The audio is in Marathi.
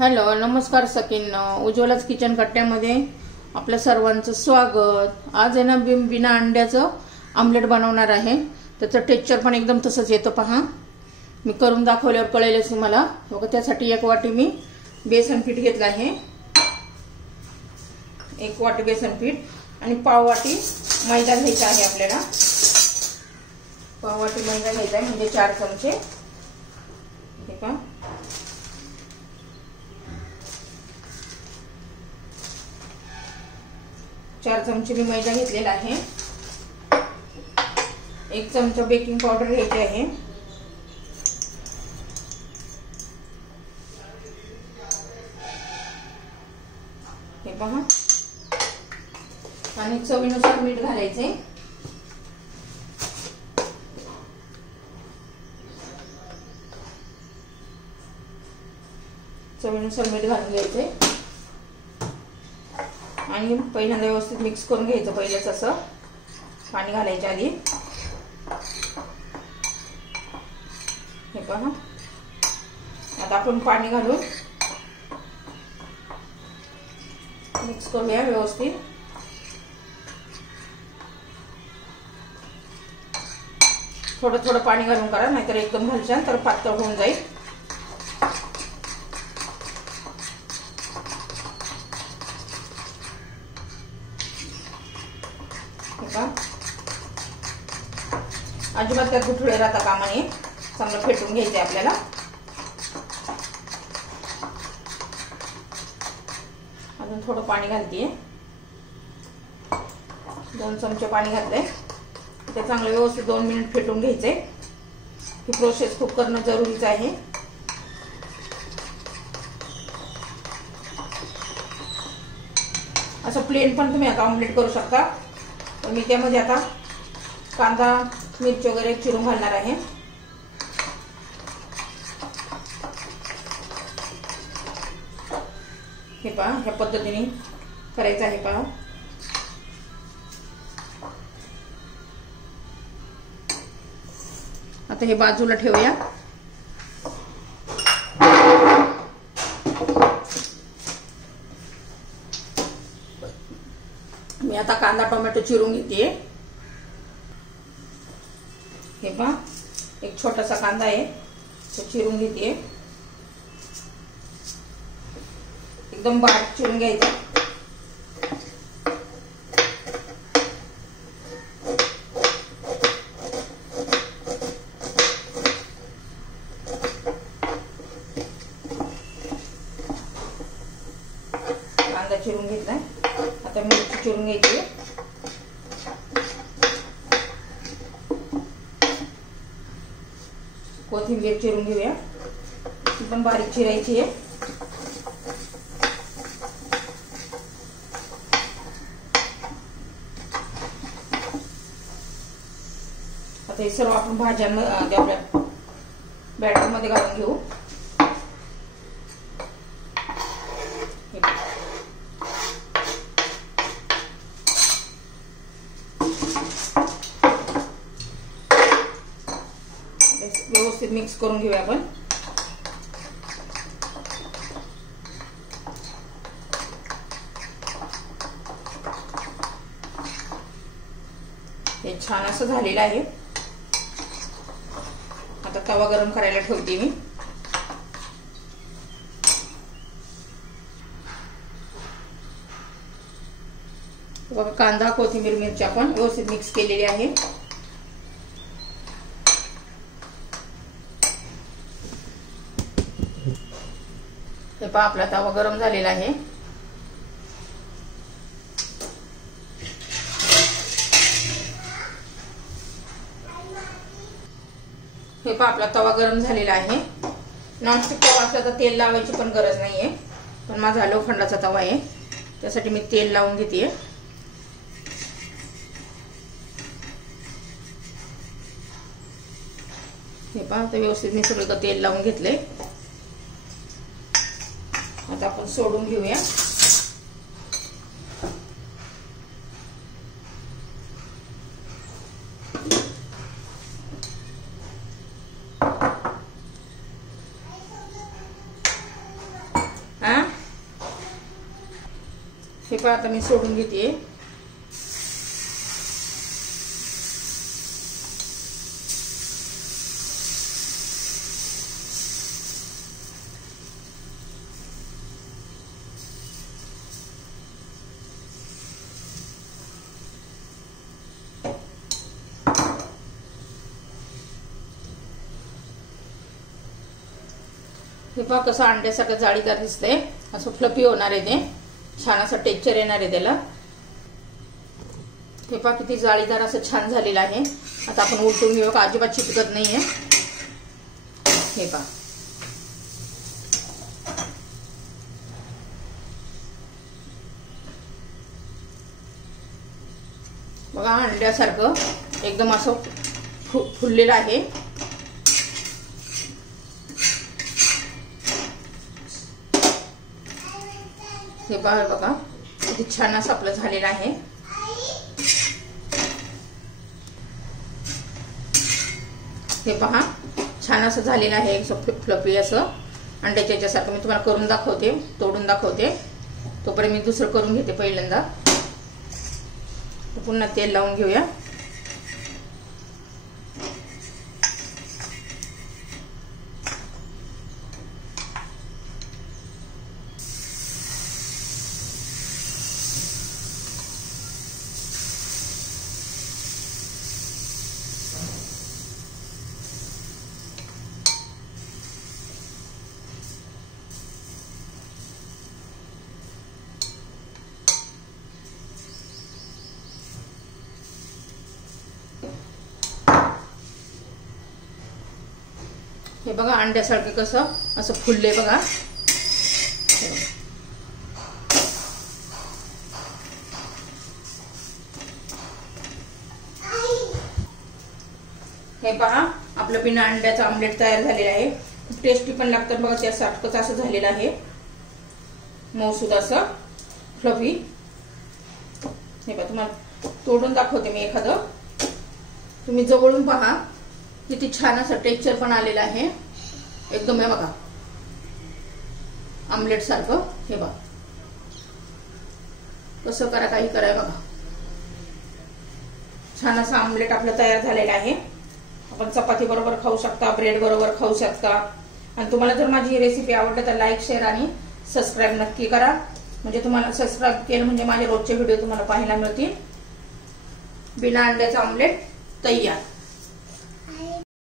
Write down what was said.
हॅलो, नमस्कार सखींनो. उज्ज्वलाच किचन कट्ट्यामध्ये आपल्या सर्वांचं स्वागत. आज आहे ना बिना अंड्याचं आमलेट बनवणार आहे. त्याचं टेक्स्चर पण एकदम तसंच येतं पहा. मी करून दाखवल्यावर कळेलच तुम्हाला. बघा, त्यासाठी 1 वाटी मी बेसन पीठ घेतलं आहे. 1 वाटी बेसन पीठ आणि पाव वाटी मैदा घ्यायचा आहे आपल्याला. पाव वाटी मैदा घ्यायचा आहे म्हणजे 4 चमचे. हे पहा, 4 चमचे मी मैदा घेतलेला आहे. 1 चमचा बेकिंग पावडर घ्यायची आहे. हे पहा, आणि चवीनुसार मीठ घालायचे. चवीनुसार मीठ घालून घ्यायचे आणि पहिल्यांदा व्यवस्थित मिक्स करून घ्यायचं. पहिलेच असं पाणी घालायच्या आधी. हे पहा, आता आपण पाणी घालून मिक्स करूया व्यवस्थित. थोडं थोडं पाणी घालून करा, नाहीतर एकदम घालशाल तर पातळ होऊन जाईल. अजिबात त्यात गुठळे राहता कामा नये. चांगलं फेटून घ्यायचे आपल्याला. अजून थोडं पाणी घालतेय. 2 चमचे पाणी घातलंय. ते चांगलं व्यवस्थित 2 मिनिट फेटून घ्यायचंय. ही प्रोसेस खूप करणं जरुरीचं आहे. असं प्लेन पण तुम्ही आता ऑमलेट करू शकता. तर मी त्यामध्ये आता कांदा मिरची वगैरे चिरून घालणार आहे. हे पहा, ह्या पद्धतीने करायचं आहे पहा. आता हे बाजूला ठेवूया. मी आता कांदा टोमॅटो चिरून घेते. हे पहा, एक छोटासा कांदा आहे, तो चिरून घेते. एकदम बारीक चिरून घ्यायचा. कांदा चिरून घेतलाय. आता मिरची चिरून घ्यायची. कोथिंबीर चिरून घेऊया. ती पण बारीक चिरायची आहे. आता हे सर्व आपण भाज्यांमध्ये आपल्या बॅटर मध्ये घालून घेऊ. व्यवस्थित मिक्स करून घेऊया आपण. हे छान असं झालेलं आहे. आता तवा गरम करायला ठेवते मी. बघा, कांदा कोथिंबीर मिरची आपण व्यवस्थित मिक्स केलेली आहे. हे पहा, आपला तवा गरम झालेला आहे. हे पहा, आपला तवा गरम झालेला आहे. नॉनस्टिक तवा असला तर तेल लावायची पण गरज नाहीये. पण माझा लोखंडाचा तवा आहे, त्यासाठी मी तेल लावून घेते. हे पहा, आता व्यवस्थित मी सगळं तेल लावून घेतलंय. आता आपण सोडून घेऊया. हे पहा आता मी सोडून घेते। हे पहा कसं अंड्यासारखं जाळीदार दिसतंय, असं फ्लफी होणार आहे ते, छान असं टेक्स्चर येणार आहे त्याला। हे पहा किती जाळीदार असं छान झालेलं आहे। आता आपण उलटून घेऊ, अजिबात चिटकत नाहीये। हे पहा बघा अंड्यासारखं एकदम असं फुललेलं आहे। हे पहा बघा किती छान असं आपलं झालेलं आहे। हे पहा छान असं झालेलं आहे, फ्लफी असं अंड्याच्या याच्यासारखं। मी तुम्हाला करून दाखवते, तोडून दाखवते। तोपर्यंत मी दुसरं करून घेते पहिल्यांदा। पुन्हा तेल लावून घेऊया। हे बघा अंड्यासारखे कसं असं फुलले बघा। हे पहा आपलं बिना अंड्याचं आमलेट तयार झालेलं आहे। खूप टेस्टी पण लागतं बघा, त्यासारखंच असं झालेलं आहे, मऊसूद असं फ्लफी। हे पहा तुम्हाला तोडून दाखवते मी एखादं, तुम्ही जवळून पहा किती छान असं टेक्स्चर पण आलेलं आहे एकदम। हे बघा आमलेट सारखं। हे बघा कसं करा काही करा, बघा छान असं आमलेट आपलं तयार झालेलं आहे। आपण चपाती बरोबर खाऊ शकता, ब्रेड बरोबर खाऊ शकता। आणि तुम्हाला जर माझी रेसिपी आवडली तर लाईक, शेअर आणि सबस्क्राईब नक्की करा, म्हणजे तुम्हाला सबस्क्राईब केलं म्हणजे माझे रोजचे व्हिडिओ तुम्हाला पाहायला मिळतील। बिना अंड्याचं आमलेट तयार।